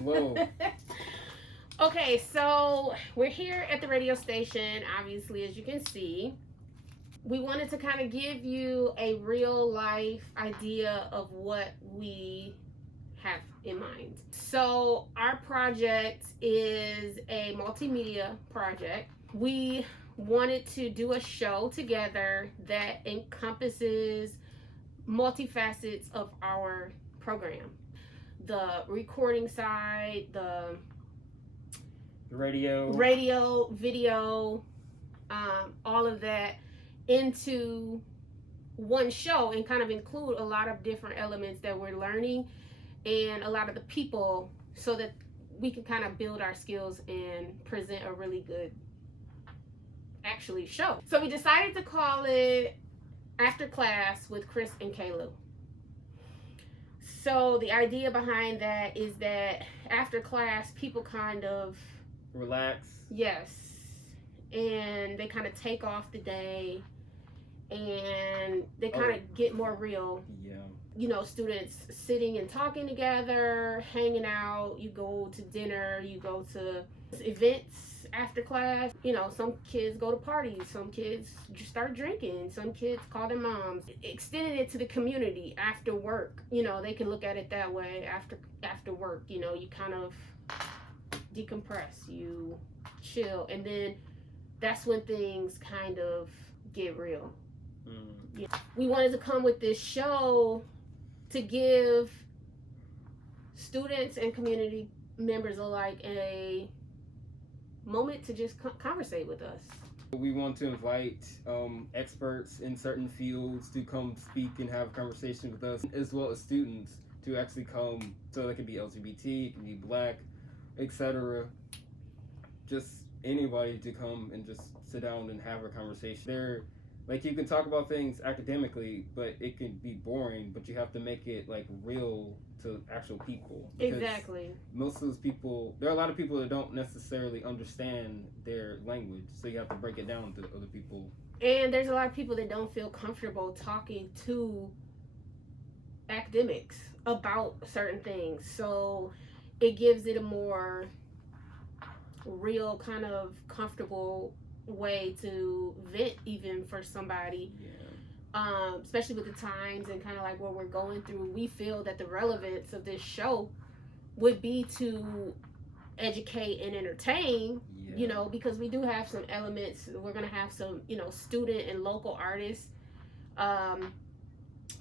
Whoa. Okay, so we're here at the radio station, obviously, as you can see. We wanted to kind of give you a real life idea of what we have in mind. So, our project is a multimedia project. We wanted to do a show together that encompasses multifacets of our program, the recording side, the radio, video, all of that into one show, and kind of include a lot of different elements that we're learning and a lot of the people, so that we can kind of build our skills and present a really good actually show. So we decided to call it After Class with Chris and K.Lew. So the idea behind that is that after class, people kind of relax. Yes. And they kind of take off the day, and they kind of get more real. Yeah. You know, students sitting and talking together, hanging out. You go to dinner, you go to events after class. You know, some kids go to parties, some kids just start drinking, some kids call their moms. Extending it to the community after work. You know, they can look at it that way. After work, you know, you kind of decompress, you chill, and then that's when things kind of get real. Yeah. We wanted to come with this show to give students and community members alike a moment to just conversate with us. We want to invite experts in certain fields to come speak and have a conversation with us, as well as students to actually come. So it can be LGBT, it can be Black, etc. Just anybody to come and just sit down and have a conversation. They're like, you can talk about things academically, but it can be boring, but you have to make it like real to actual people. Exactly. Most of those people, there are a lot of people that don't necessarily understand their language, so you have to break it down to other people. And there's a lot of people that don't feel comfortable talking to academics about certain things, so it gives it a more real, kind of comfortable way to vent, even for somebody. Especially with the times and kind of like what we're going through. We feel that the relevance of this show would be to educate and entertain. You know, because we do have some elements. We're gonna have some, you know, student and local artists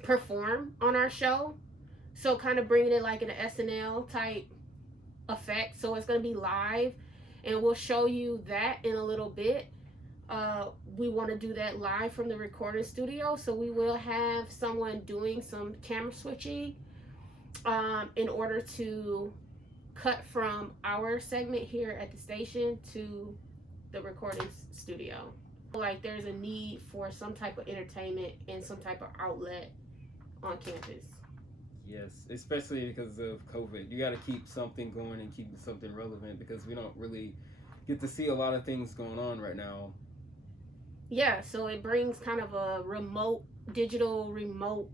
perform on our show, so kind of bringing it like an SNL type effect. So it's gonna be live, and we'll show you that in a little bit. We want to do that live from the recording studio, so we will have someone doing some camera switching in order to cut from our segment here at the station to the recording studio. Like, there's a need for some type of entertainment and some type of outlet on campus. Yes, especially because of COVID. You got to keep something going and keep something relevant, because we don't really get to see a lot of things going on right now. Yeah, so it brings kind of a digital remote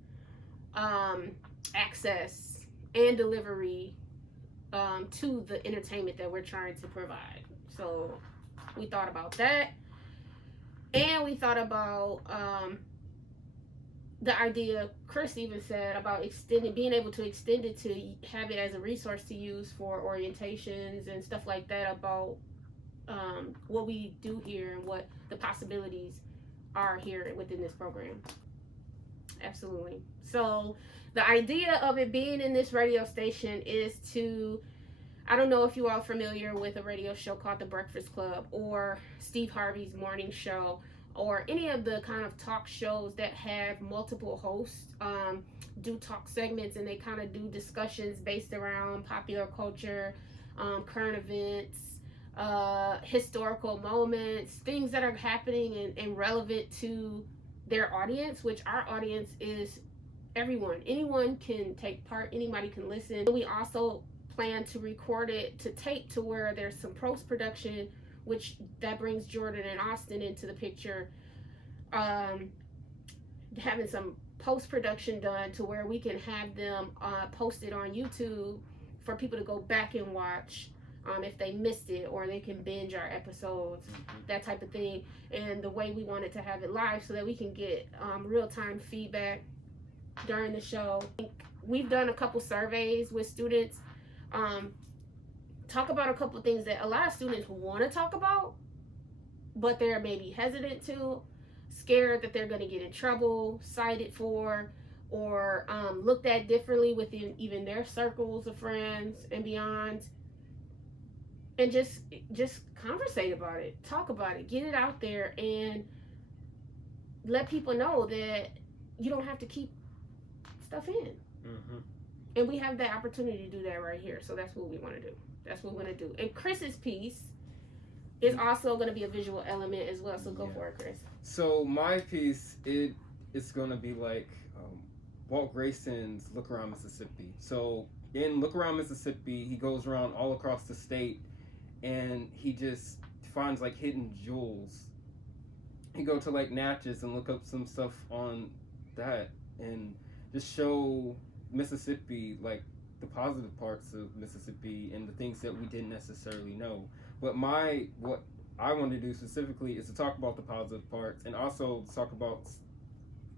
access and delivery to the entertainment that we're trying to provide. So we thought about that, and we thought about the idea Chris even said about being able to extend it to have it as a resource to use for orientations and stuff like that, about what we do here and what the possibilities are here within this program. Absolutely. So the idea of it being in this radio station is to, I don't know if you all are familiar with a radio show called The Breakfast Club, or Steve Harvey's morning show, or any of the kind of talk shows that have multiple hosts do talk segments, and they kind of do discussions based around popular culture, current events, historical moments, things that are happening and relevant to their audience, which our audience is everyone. Anyone can take part, anybody can listen. We also plan to record it to tape, to where there's some post-production, which that brings Jordan and Austin into the picture, having some post-production done to where we can have them posted on YouTube for people to go back and watch if they missed it, or they can binge our episodes, that type of thing. And the way we wanted to have it live so that we can get real-time feedback during the show. We've done a couple surveys with students, talk about a couple things that a lot of students want to talk about, but they're maybe hesitant to, scared that they're going to get in trouble, cited for, or looked at differently within even their circles of friends and beyond. And just conversate about it, talk about it, get it out there, and let people know that you don't have to keep stuff in. Mm-hmm. And we have the opportunity to do that right here. So that's what we want to do. That's what we're going to do. And Chris's piece is also going to be a visual element as well. So go for it, Chris. So my piece, it's going to be like Walt Grayson's Look Around Mississippi. So in Look Around Mississippi, he goes around all across the state, and he just finds like hidden jewels. He go to like Natchez and look up some stuff on that, and just show Mississippi, like the positive parts of Mississippi and the things that we didn't necessarily know. But what I want to do specifically is to talk about the positive parts, and also talk about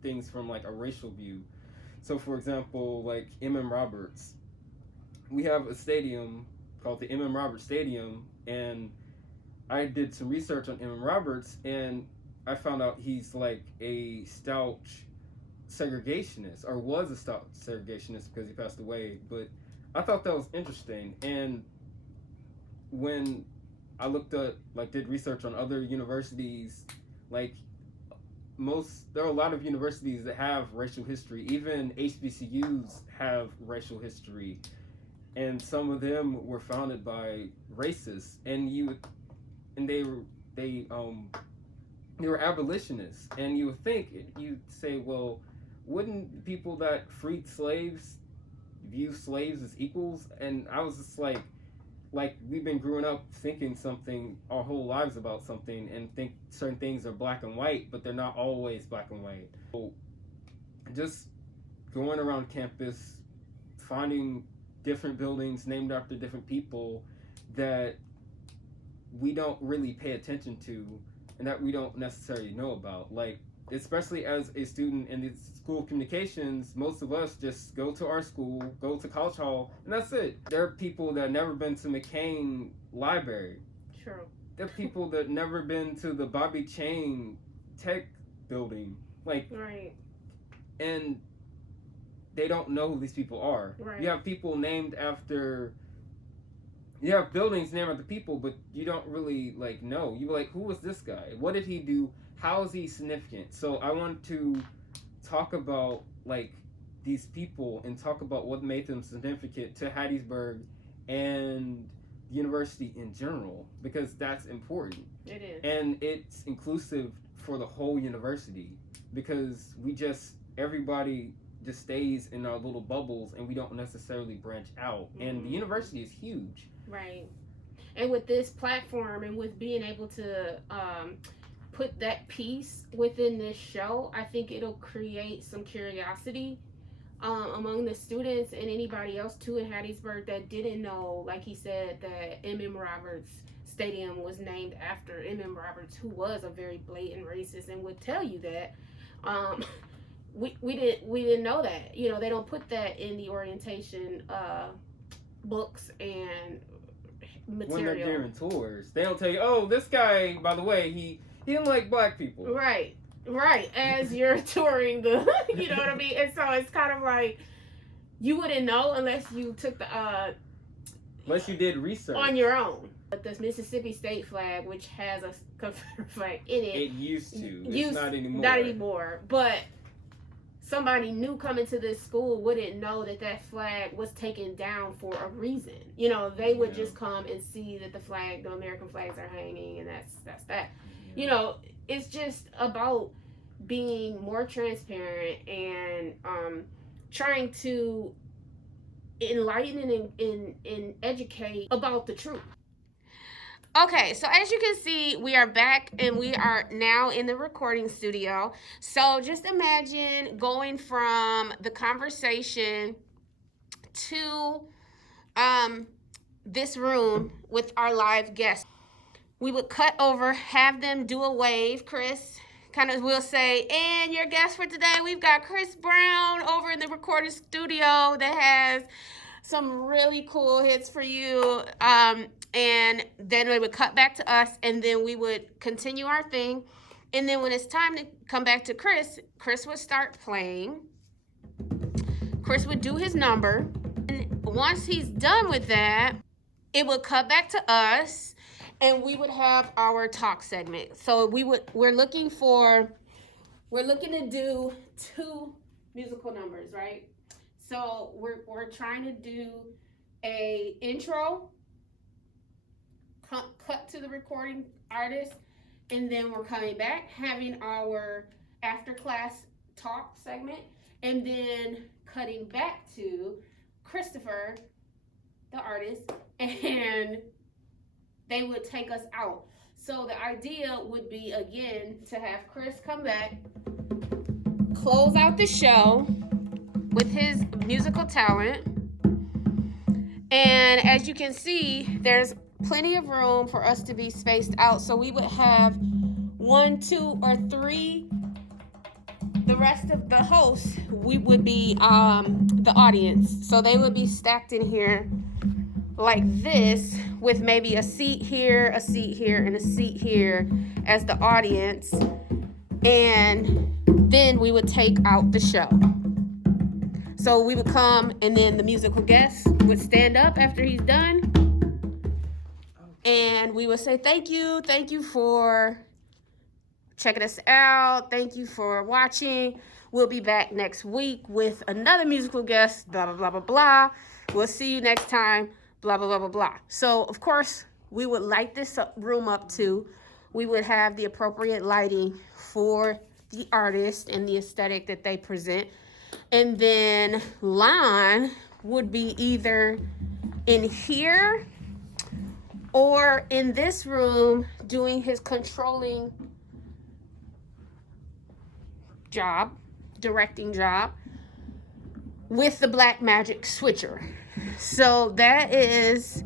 things from like a racial view. So for example, like M.M. Roberts, we have a stadium called the M.M. Roberts Stadium, and I did some research on M.M. Roberts, and I found out he's like a stout segregationist, or was a stout segregationist because he passed away. But I thought that was interesting, and when I looked up, like, did research on other universities, like there are a lot of universities that have racial history. Even HBCUs have racial history, and some of them were founded by racists, and they were abolitionists. And you would think, you'd say, well, wouldn't people that freed slaves view slaves as equals? And I was just like we've been growing up thinking something our whole lives about something, and think certain things are black and white, but they're not always black and white. So just going around campus, finding different buildings named after different people that we don't really pay attention to, and that we don't necessarily know about. Like, especially as a student in the school of communications, most of us just go to our school, go to College Hall, and that's it. There are people that have never been to McCain Library. True. There are people that never been to the Bobby Chain Tech Building. Like, right. And they don't know who these people are. Right. You have people named after... You have buildings named after people, but you don't really, like, know. You're like, who was this guy? What did he do? How is he significant? So I want to talk about, like, these people, and talk about what made them significant to Hattiesburg and the university in general, because that's important. It is. And it's inclusive for the whole university, because everybody just stays in our little bubbles, and we don't necessarily branch out. Mm-hmm. And the university is huge. Right. And with this platform, and with being able to put that piece within this show, I think it'll create some curiosity among the students and anybody else too in Hattiesburg that didn't know, like he said, that M.M. Roberts Stadium was named after M.M. Roberts, who was a very blatant racist, and would tell you that. We didn't know that. You know, they don't put that in the orientation books and material. When they're giving tours, they don't tell you, oh, this guy, by the way, he didn't like black people. Right. As you're touring the, you know what I mean? And so it's kind of like, you wouldn't know unless you took the, unless you did research on your own. But the Mississippi state flag, which has a Confederate flag in it. It used to. It's not anymore. Not anymore. But somebody new coming to this school wouldn't know that that flag was taken down for a reason. You know, they would just come and see that the American flags are hanging, and that's that. Yeah. You know, it's just about being more transparent and trying to enlighten and educate about the truth. Okay, so as you can see, we are back, and we are now in the recording studio. So just imagine going from the conversation to this room with our live guests. We would cut over, have them do a wave, Chris. Kind of, we'll say, and your guest for today, we've got Chris Brown over in the recording studio that has some really cool hits for you. And then we would cut back to us, and then we would continue our thing. And then when it's time to come back to Chris, Chris would start playing. Chris would do his number. And once he's done with that, it would cut back to us, and we would have our talk segment. So we're looking to do 2 musical numbers, right? So we're trying to do a intro, cut to the recording artist, and then we're coming back, having our after class talk segment, and then cutting back to Christopher, the artist, and they would take us out. So the idea would be, again, to have Chris come back, close out the show with his musical talent. And as you can see, there's plenty of room for us to be spaced out. So we would have 1, 2, or 3. The rest of the hosts, we would be the audience. So they would be stacked in here like this, with maybe a seat here, and a seat here as the audience. And then we would take out the show. So we would come, and then the musical guest would stand up after he's done. And we would say, thank you for checking us out. Thank you for watching. We'll be back next week with another musical guest, blah, blah, blah, blah, blah. We'll see you next time, blah, blah, blah, blah, blah. So, of course, we would light this room up too. We would have the appropriate lighting for the artist and the aesthetic that they present. And then Lon would be either in here or in this room doing his controlling job, directing job, with the Black Magic switcher. So that is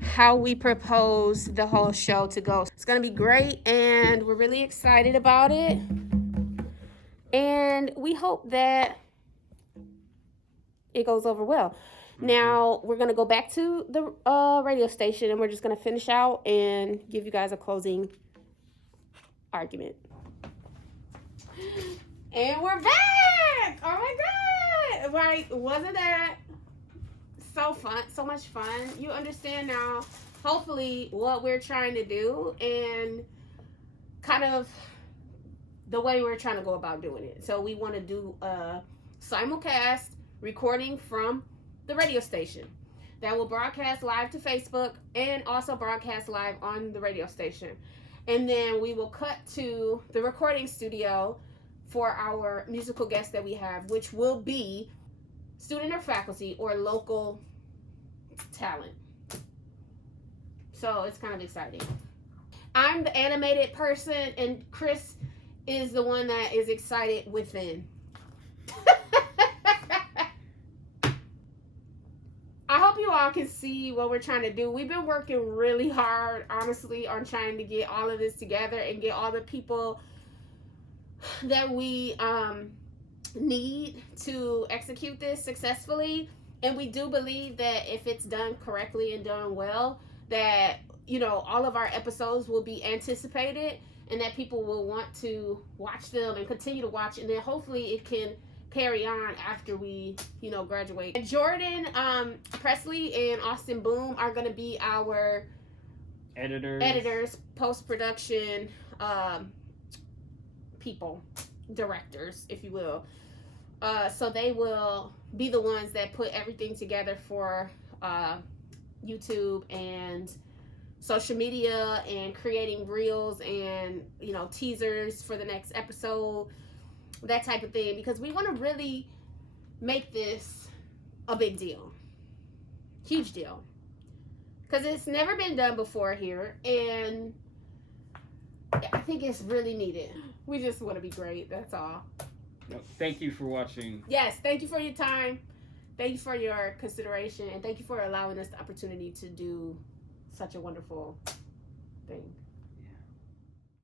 how we propose the whole show to go. It's gonna be great, and we're really excited about it. And we hope that it goes over well. Now we're gonna go back to the radio station, and we're just gonna finish out and give you guys a closing argument. And we're back! Oh my God! Right, wasn't that so fun? So much fun. You understand now, hopefully, what we're trying to do and kind of the way we're trying to go about doing it. So we want to do a simulcast recording from the radio station that will broadcast live to Facebook and also broadcast live on the radio station. And then we will cut to the recording studio for our musical guest that we have, which will be student or faculty or local talent. So it's kind of exciting. I'm the animated person, and Chris is the one that is excited within. I hope you all can see what we're trying to do. We've been working really hard, honestly, on trying to get all of this together and get all the people that we need to execute this successfully. And we do believe that if it's done correctly and done well, that, you know, all of our episodes will be anticipated and that people will want to watch them and continue to watch, and then hopefully it can carry on after we, you know, graduate. And Jordan Presley and Austin Boom are going to be our editors, post-production people, directors, if you will. So they will be the ones that put everything together for YouTube and social media and creating reels and, you know, teasers for the next episode, that type of thing, because we want to really make this a big deal, huge deal, because it's never been done before here, and I think it's really needed. We just want to be great, that's all. Thank you for watching. Yes, thank you for your time. thank you for your consideration, and thank you for allowing us the opportunity to do such a wonderful